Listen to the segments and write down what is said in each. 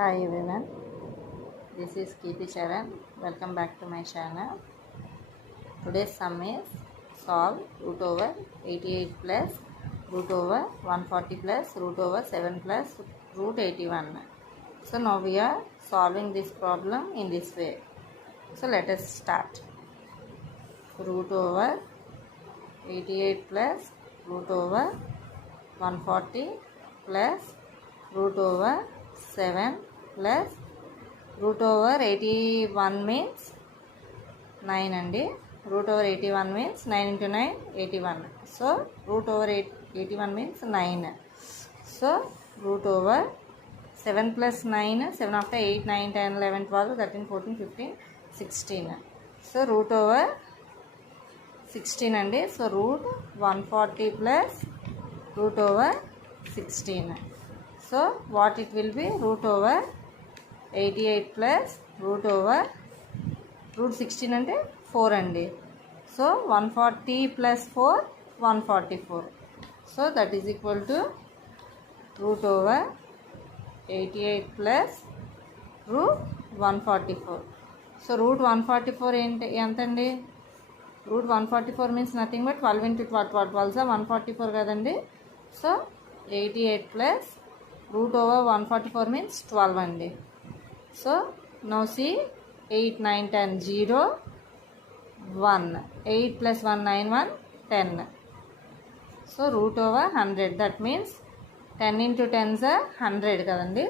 Hi everyone, this is Kirti Charan. Welcome back to my channel. Today's sum is solve root over 88 plus root over 140 plus root over 7 plus root 81. So now we are solving this problem in this way. So let us start. Root over 88 plus root over 140 plus root over 7 plus root over 81 means 9 అండి. root over 81 means 9 into 9 81. So root over 81 means 9. So root over 7 plus 9, 7 after 8, 9, 10, 11, 12, 13, 14, 15, 16. So root over 16 అండి. So root 140 plus root over 16. So what it will be? Root over 88 plus root over root 16 అంటే 4 అండి. So 140 plus 4 144. So that is equal to root over 88 plus root 144. So root 144 ఏంటి ఎంతండి? Root 144 means nothing but 12 into 12, 12 144 కదండి. So 88 plus root over 144 means 12 అండి. So now see 8, 9, 10, 0, 1. 8 plus 1, 9, 1, 10. So root over 100. That means 10 into 10 is 100 kadandi.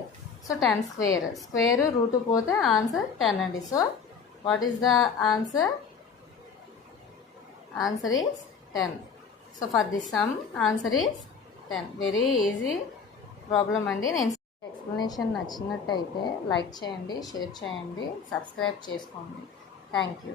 So 10 square. Square root పోతే answer 10 అండి. So what is the answer? Answer is 10. So for this sum answer is 10. Very easy problem అండి. నేను explanation నచ్చినట్టయితే like చేయండి, share చేయండి, subscribe చేసుకోండి. Thank you.